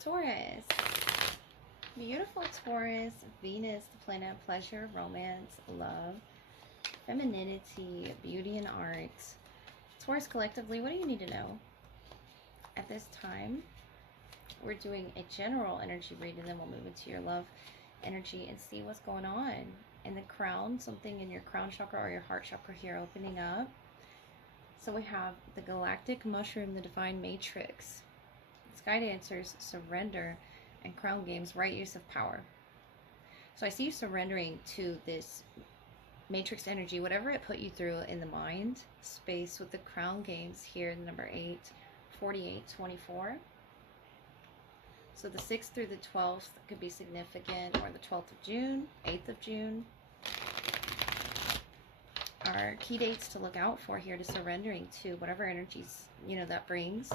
Taurus. Beautiful Taurus. Venus, the planet of pleasure, romance, love, femininity, beauty, and art. Taurus, collectively, what do you need to know? At this time, we're doing a general energy read, and then we'll move into your love energy and see what's going on. In the crown, something in your crown chakra or your heart chakra here opening up. So we have the galactic mushroom, the divine matrix. Sky dancers, surrender, and crown games, right use of power. So I see you surrendering to this matrix energy, whatever it put you through in the mind space with the crown games here, number 8, 48, 24. So the 6th through the 12th could be significant, or the 12th of June, 8th of June. Are key dates to look out for here to surrendering to whatever energies, that brings.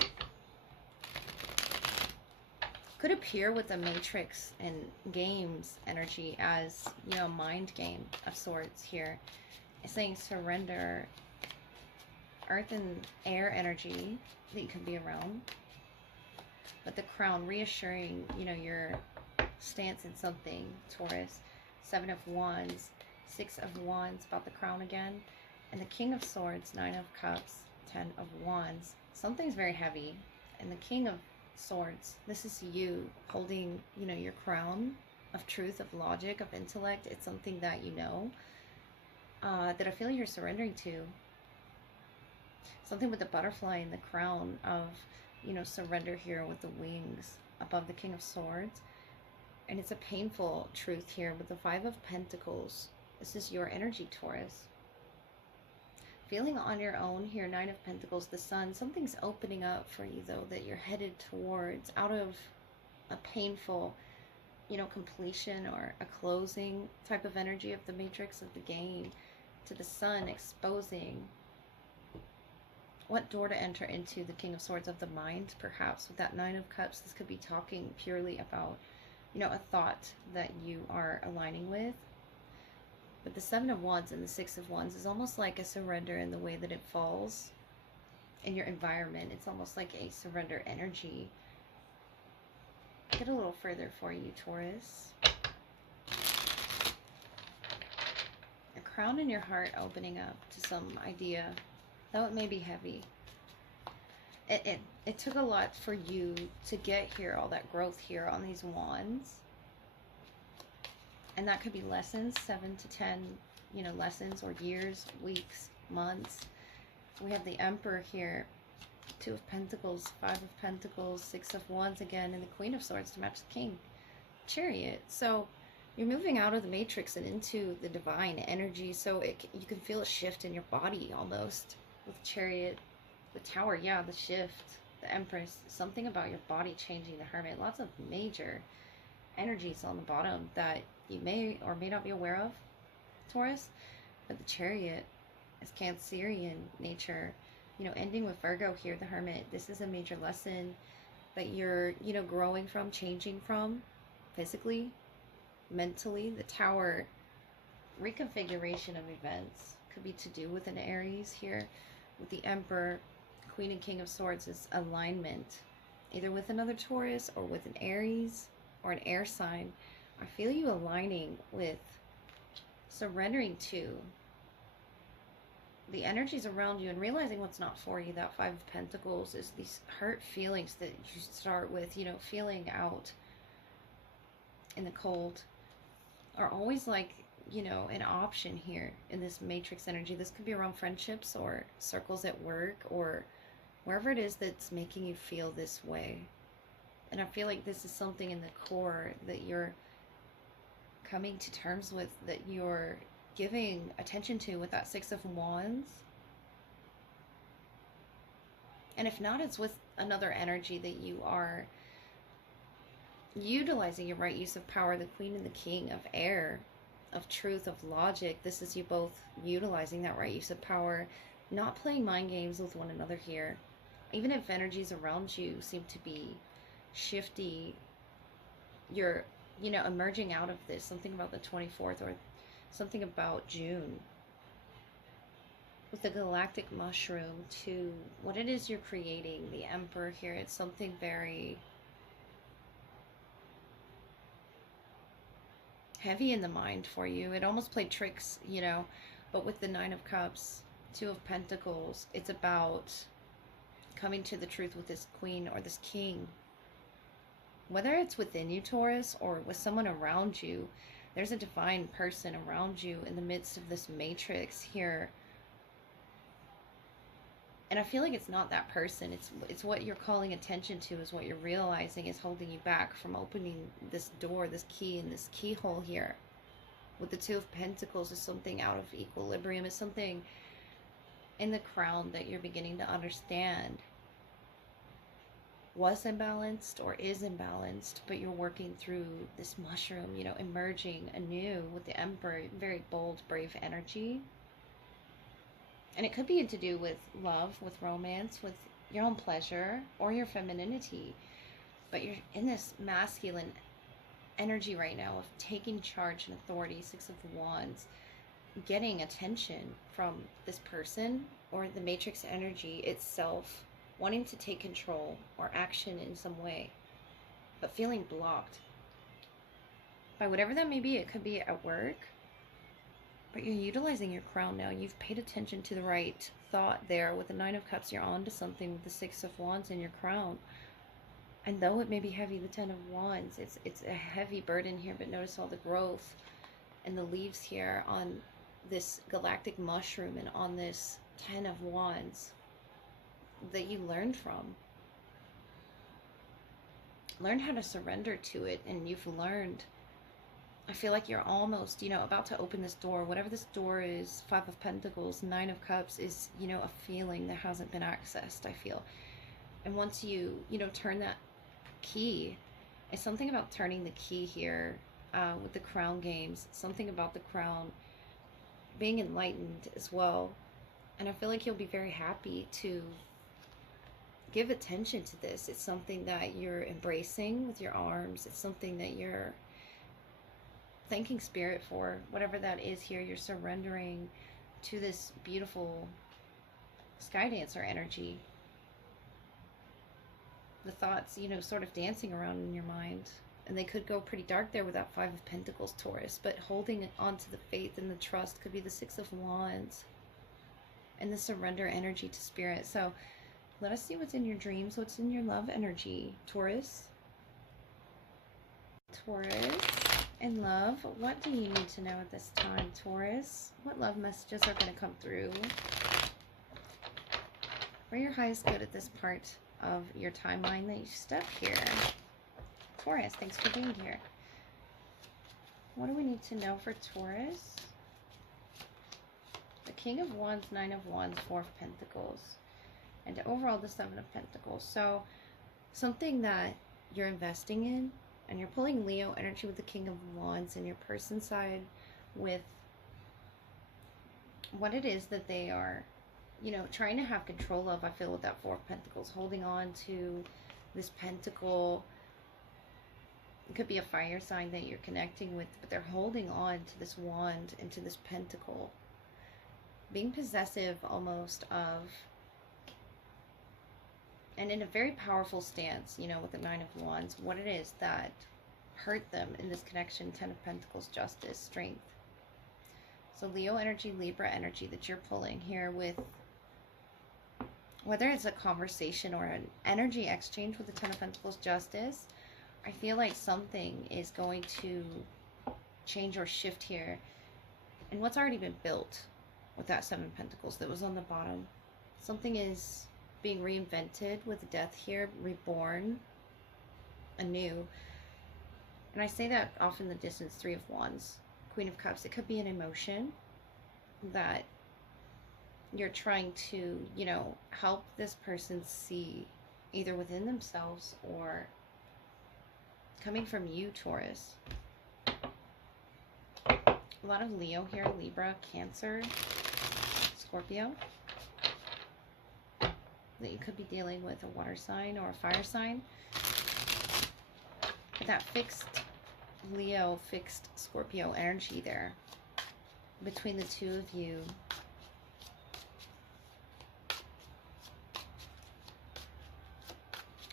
Could appear with the matrix and games energy as, a mind game of sorts here. It's saying surrender earth and air energy that you could be around. But the crown reassuring, your stance in something, Taurus. 7 of Wands, 6 of Wands, about the crown again. And the King of Swords, 9 of Cups, 10 of Wands. Something's very heavy. And the King of Swords, this is you holding, your crown of truth, of logic, of intellect. It's something that that I feel you're surrendering to. Something with the butterfly and the crown of, surrender here with the wings above the King of Swords. And it's a painful truth here with the 5 of Pentacles. This is your energy, Taurus. Feeling on your own here, 9 of Pentacles, the Sun. Something's opening up for you, though, that you're headed towards out of a painful, completion or a closing type of energy of the matrix of the game, to the Sun exposing what door to enter into the King of Swords of the mind, perhaps. With that 9 of Cups, this could be talking purely about, a thought that you are aligning with. But the 7 of Wands and the 6 of Wands is almost like a surrender in the way that it falls in your environment. It's almost like a surrender energy. Get a little further for you, Taurus. A crown in your heart opening up to some idea, though it may be heavy. It took a lot for you to get here, all that growth here on these wands. And that could be lessons, 7 to 10, lessons, or years, weeks, months. We have the Emperor here, 2 of Pentacles, 5 of Pentacles, 6 of Wands again, and the Queen of Swords to match the King. Chariot. So you're moving out of the matrix and into the divine energy. So you can feel a shift in your body almost with Chariot. The Tower, yeah, the shift. The Empress, something about your body changing. The Hermit, lots of major energies on the bottom that you may or may not be aware of, Taurus. But the Chariot is Cancerian nature, ending with Virgo here, the Hermit. This is a major lesson that you're, growing from, changing from, physically, mentally. The Tower, reconfiguration of events, could be to do with an Aries here. With the Emperor, Queen and King of Swords is alignment, either with another Taurus or with an Aries or an air sign. I feel you aligning with surrendering to the energies around you and realizing what's not for you. That 5 of Pentacles is these hurt feelings that you start with, feeling out in the cold, are always like, an option here in this matrix energy. This could be around friendships or circles at work or wherever it is that's making you feel this way. And I feel like this is something in the core that you're coming to terms with, that you're giving attention to with that 6 of Wands. And if not, it's with another energy that you are utilizing your right use of power, the Queen and the King of air, of truth, of logic. This is you both utilizing that right use of power, not playing mind games with one another here. Even if energies around you seem to be shifty, you're, emerging out of this. Something about the 24th or something about June. With the galactic mushroom to what it is you're creating, the Emperor here, it's something very heavy in the mind for you. It almost played tricks, you know, but with the Nine of Cups, Two of Pentacles, it's about coming to the truth with this queen or this king. Whether it's within you, Taurus, or with someone around you, there's a divine person around you in the midst of this matrix here. And I feel like it's not that person. It's what you're calling attention to, is what you're realizing is holding you back from opening this door, this key, and this keyhole here. With the Two of Pentacles is something out of equilibrium. It's something in the crown that you're beginning to understand was imbalanced or is imbalanced, but you're working through this mushroom, you know, emerging anew with the Emperor. Very bold, brave energy. And it could be to do with love, with romance, with your own pleasure, or your femininity. But you're in this masculine energy right now of taking charge and authority. Six of Wands. Getting attention from this person or the matrix energy itself. Wanting to take control or action in some way. But feeling blocked. By whatever that may be. It could be at work. But you're utilizing your crown now. You've paid attention to the right thought there. With the Nine of Cups, you're on to something with the Six of Wands in your crown. And though it may be heavy, the Ten of Wands, it's a heavy burden here. But notice all the growth and the leaves here on this galactic mushroom and on this Ten of Wands that you learned from. Learn how to surrender to it, and you've learned. I feel like you're almost, you know, about to open this door. Whatever this door is, Five of Pentacles, Nine of Cups is, you know, a feeling that hasn't been accessed, I feel. And once you, you know, turn that key, it's something about turning the key here with the crown games. Something about the crown being enlightened as well. And I feel like you'll be very happy to give attention to this. It's something that you're embracing with your arms. It's something that you're thanking spirit for, whatever that is here. You're surrendering to this beautiful sky dancer energy. The thoughts, you know, sort of dancing around in your mind, and they could go pretty dark there with that Five of Pentacles, Taurus. But holding on to the faith and the trust could be the Six of Wands and the surrender energy to spirit. So let us see what's in your dreams, what's in your love energy, Taurus. Taurus. In love, what do you need to know at this time, Taurus? What love messages are going to come through? Where your highest good at this part of your timeline that you step here? Taurus, thanks for being here. What do we need to know for Taurus? The King of Wands, Nine of Wands, Four of Pentacles, and overall the Seven of Pentacles. So something that you're investing in. And you're pulling Leo energy with the King of Wands, and your person side with what it is that they are, you know, trying to have control of. I feel with that Four of Pentacles, holding on to this pentacle. It could be a fire sign that you're connecting with, but they're holding on to this wand and to this pentacle. Being possessive almost of, and in a very powerful stance, you know, with the Nine of Wands, what it is that hurt them in this connection. Ten of Pentacles, justice, strength. So Leo energy, Libra energy that you're pulling here with, whether it's a conversation or an energy exchange with the Ten of Pentacles, justice, I feel like something is going to change or shift here. And what's already been built with that Seven of Pentacles that was on the bottom. Something is being reinvented with death here, reborn anew. And I say that off in the distance. Three of Wands, Queen of Cups. It could be an emotion that you're trying to, you know, help this person see, either within themselves or coming from you, Taurus. A lot of Leo here, Libra, Cancer, Scorpio. That you could be dealing with a water sign or a fire sign. That fixed Leo, fixed Scorpio energy there between the two of you.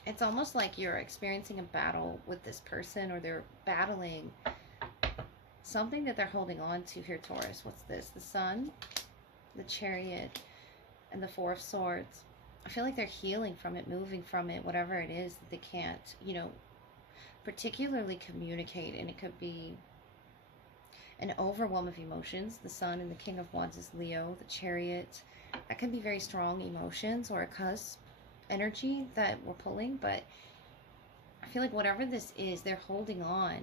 It's almost like you're experiencing a battle with this person, or they're battling something that they're holding on to here, Taurus. What's this? The Sun, the Chariot, and the Four of Swords. I feel like they're healing from it, moving from it, whatever it is that they can't, you know, particularly communicate. And it could be an overwhelm of emotions. The Sun and the King of Wands is Leo. The Chariot, that can be very strong emotions or a cusp energy that we're pulling. But I feel like whatever this is, they're holding on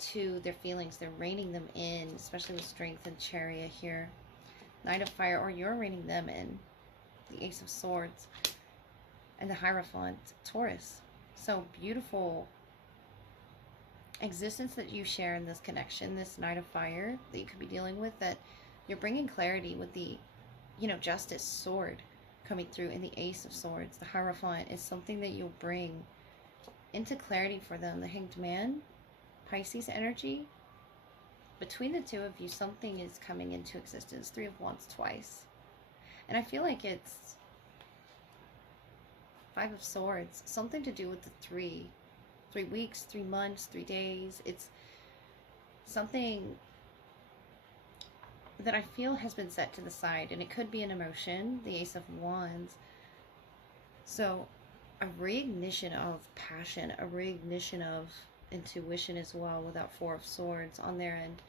to their feelings. They're reining them in, especially with Strength and Chariot here. Knight of Fire, or you're reining them in. The Ace of Swords and the Hierophant, Taurus. So beautiful existence that you share in this connection, this Knight of Fire that you could be dealing with, that you're bringing clarity with the, you know, Justice sword coming through in the Ace of Swords. The Hierophant is something that you'll bring into clarity for them. The Hanged Man, Pisces energy. Between the two of you, something is coming into existence. Three of Wands twice. And I feel like it's Five of Swords. Something to do with the 3 weeks, 3 months, 3 days. It's something that I feel has been set to the side. And it could be an emotion. The Ace of Wands. So a reignition of passion. A reignition of intuition as well, without Four of Swords on their end.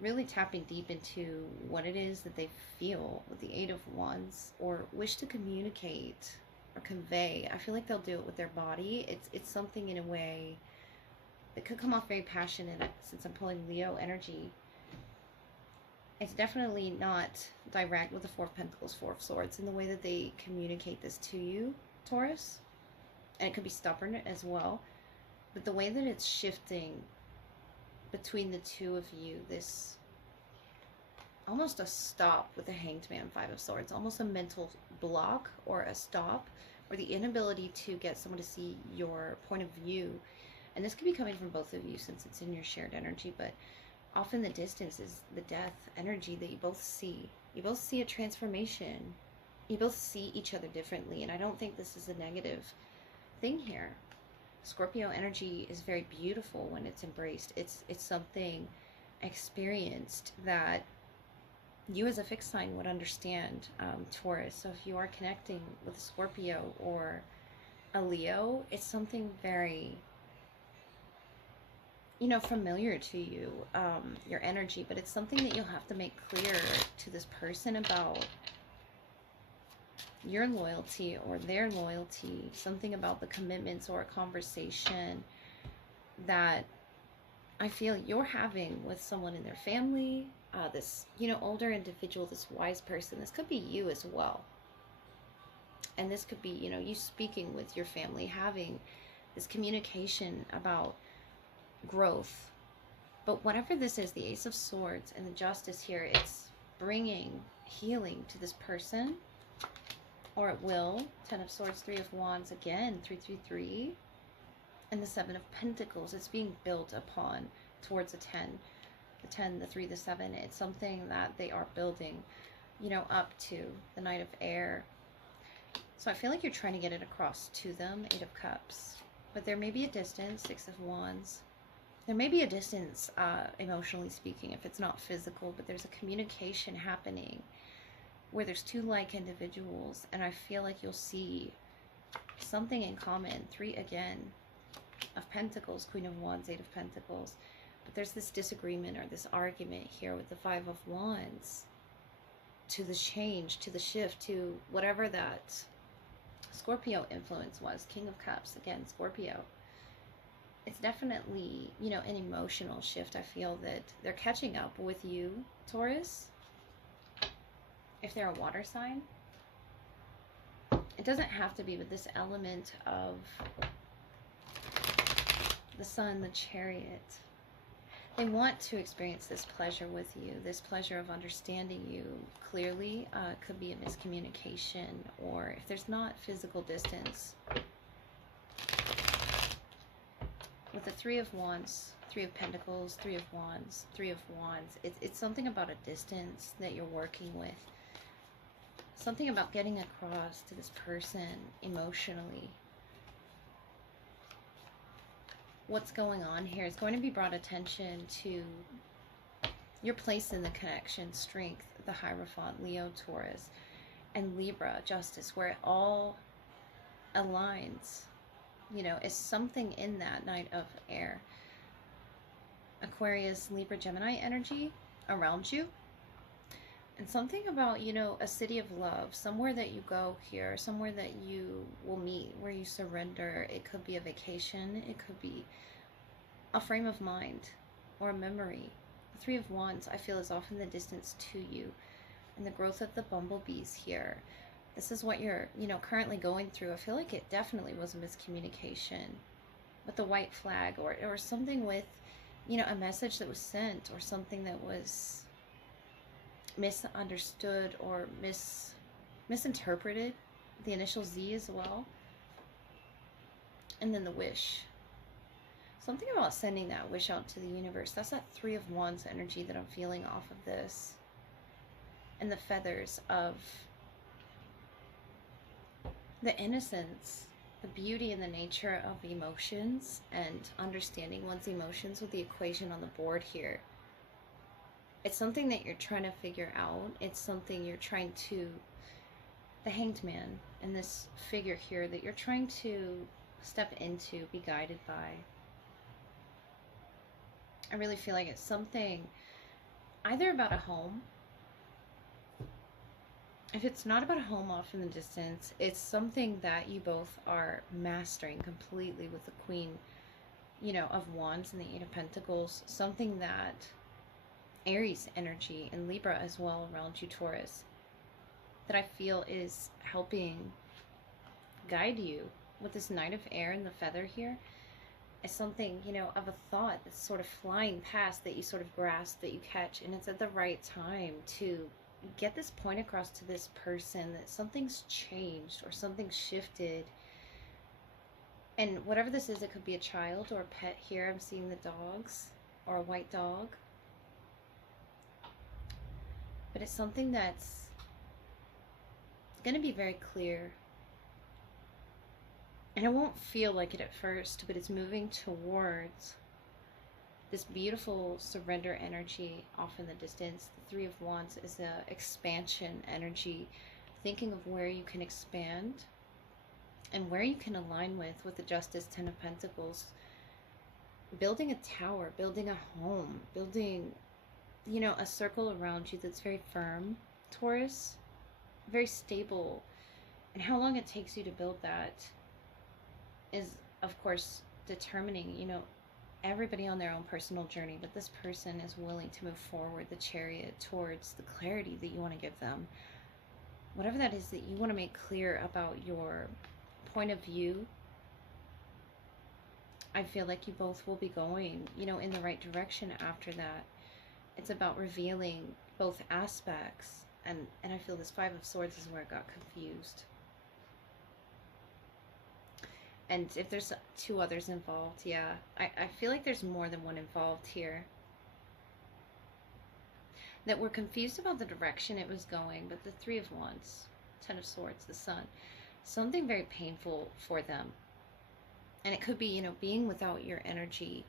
Really tapping deep into what it is that they feel with the Eight of Wands, or wish to communicate or convey. I feel like they'll do it with their body. It's something in a way that could come off very passionate. Since I'm pulling Leo energy, it's definitely not direct with the Four of Pentacles, Four of Swords, in the way that they communicate this to you, Taurus. And it could be stubborn as well. But the way that it's shifting between the two of you, this almost a stop with the Hanged Man, Five of Swords, almost a mental block or a stop, or the inability to get someone to see your point of view. And this could be coming from both of you since it's in your shared energy, but often the distance is the death energy that you both see. You both see a transformation. You both see each other differently, and I don't think this is a negative thing here. Scorpio energy is very beautiful when it's embraced. It's something experienced that you as a fixed sign would understand, Taurus. So if you are connecting with a Scorpio or a Leo, it's something very, you know, familiar to you, your energy, but it's something that you'll have to make clear to this person about your loyalty or their loyalty, something about the commitments or a conversation that I feel you're having with someone in their family, this, you know, older individual, this wise person. This could be you as well. And this could be, you know, you speaking with your family, having this communication about growth. But whatever this is, the Ace of Swords and the Justice here, it's bringing healing to this person. Or it will. Ten of Swords, Three of Wands, again, 333. And the Seven of Pentacles. It's being built upon towards a 10. The 10, the 3, the 7. It's something that they are building, you know, up to. The Knight of Air. So I feel like you're trying to get it across to them. Eight of Cups. But there may be a distance. Six of Wands. There may be a distance, emotionally speaking, if it's not physical. But there's a communication happening where there's two like individuals, and I feel like you'll see something in common. 3 again of Pentacles, Queen of Wands, 8 of Pentacles. But there's this disagreement or this argument here with the 5 of Wands to the change, to the shift, to whatever that Scorpio influence was. King of Cups, again, Scorpio. It's definitely, you know, an emotional shift. I feel that they're catching up with you, Taurus. If they're a water sign, it doesn't have to be, but this element of the Sun, the Chariot, they want to experience this pleasure with you, this pleasure of understanding you clearly. Could be a miscommunication, or if there's not physical distance. With the 3 of Wands, 3 of Pentacles, 3 of Wands, 3 of Wands, it's something about a distance that you're working with. Something about getting across to this person emotionally. what's going on here is going to be brought attention to your place in the connection, strength, the Hierophant, Leo, Taurus, and Libra, justice, where it all aligns. You know, is something in that Knight of Air, Aquarius, Libra, Gemini energy around you. And something about, you know, a city of love, somewhere that you go here, somewhere that you will meet, where you surrender. It could be a vacation, it could be a frame of mind or a memory. The Three of Wands, I feel, is off in the distance to you. And the growth of the bumblebees here. This is what you're, you know, currently going through. I feel like it definitely was a miscommunication with the white flag, or something with, you know, a message that was sent, or something that was misunderstood or misinterpreted. The initial Z as well. And then the wish. Something about sending that wish out to the universe. That's that Three of Wands energy that I'm feeling off of this. And the feathers of the innocence, the beauty and the nature of emotions, and understanding one's emotions with the equation on the board here. It's something that you're trying to figure out. It's something you're trying to, the Hanged Man and this figure here that you're trying to step into, be guided by. I really feel like it's something either about a home. If it's not about a home off in the distance, it's something that you both are mastering completely with the Queen, you know, of Wands and the Eight of Pentacles. Something that Aries energy and Libra as well around you, Taurus, that I feel is helping guide you with this Knight of Air and the feather here. Is something, you know, of a thought that's sort of flying past, that you sort of grasp, that you catch, and it's at the right time to get this point across to this person that something's changed or something's shifted. And whatever this is, it could be a child or a pet here. I'm seeing the dogs, or a white dog. But it's something that's going to be very clear. And it won't feel like it at first, but it's moving towards this beautiful surrender energy off in the distance. The Three of Wands is a expansion energy, thinking of where you can expand and where you can align with the Justice, Ten of Pentacles. Building a tower, building a home, building, you know, a circle around you that's very firm, Taurus, very stable. And how long it takes you to build that is, of course, determining, you know, everybody on their own personal journey, but this person is willing to move forward, the Chariot, towards the clarity that you want to give them. Whatever that is that you want to make clear about your point of view, I feel like you both will be going, you know, in the right direction after that. It's about revealing both aspects, and I feel this Five of Swords is where it got confused. And if there's two others involved, yeah, I feel like there's more than one involved here. That we're confused about the direction it was going, but the Three of Wands, Ten of Swords, the Sun, something very painful for them. And it could be, you know, being without your energy.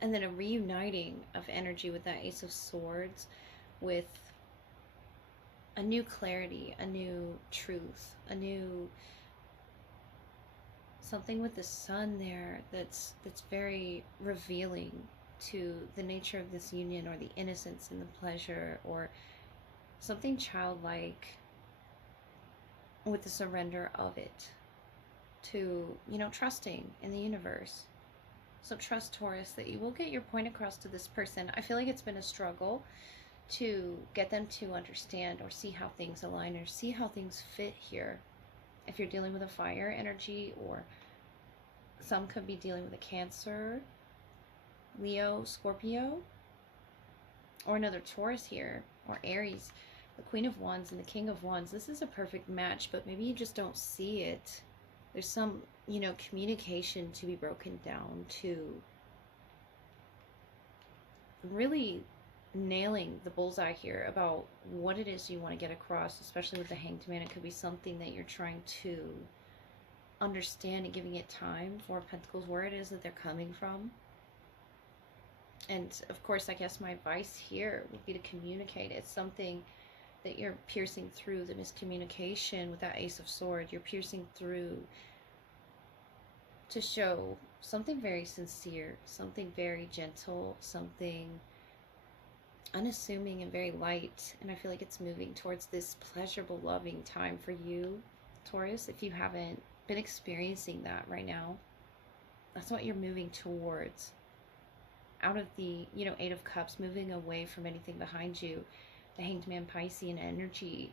And then a reuniting of energy with that Ace of Swords, with a new clarity, a new truth, a new something with the Sun there that's very revealing to the nature of this union, or the innocence and the pleasure, or something childlike with the surrender of it to, you know, trusting in the universe. So trust, Taurus, that you will get your point across to this person. I feel like it's been a struggle to get them to understand or see how things align or see how things fit here. If you're dealing with a fire energy, or some could be dealing with a Cancer, Leo, Scorpio, or another Taurus here, or Aries, the Queen of Wands and the King of Wands. This is a perfect match, but maybe you just don't see it. There's some, you know, communication to be broken down, to really nailing the bullseye here about what it is you want to get across, especially with the Hanged Man. It could be something that you're trying to understanding, giving it time. Four of Pentacles, where it is that they're coming from. And of course, I guess my advice here would be to communicate. It's something that you're piercing through, the miscommunication with that Ace of Swords. You're piercing through to show something very sincere, something very gentle, something unassuming and very light. And I feel like it's moving towards this pleasurable, loving time for you, Taurus. If you haven't been experiencing that right now, that's what you're moving towards. Out of the, Eight of Cups, moving away from anything behind you, the Hanged Man Piscean energy,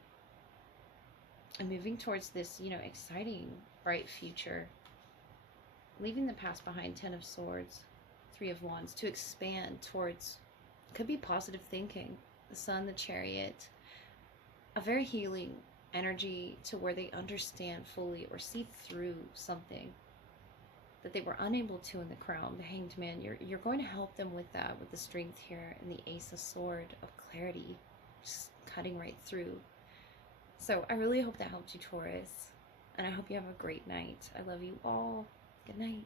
and moving towards this, exciting, bright future. Leaving the past behind, Ten of Swords, Three of Wands, to expand towards, could be positive thinking, the Sun, the Chariot, a very healing energy to where they understand fully or see through something that they were unable to in the Crown, the Hanged Man. You're going to help them with that, with the Strength here, and the Ace of Sword of clarity, just cutting right through. So I really hope that helped you, Taurus, and I hope you have a great night. I love you all. Good night.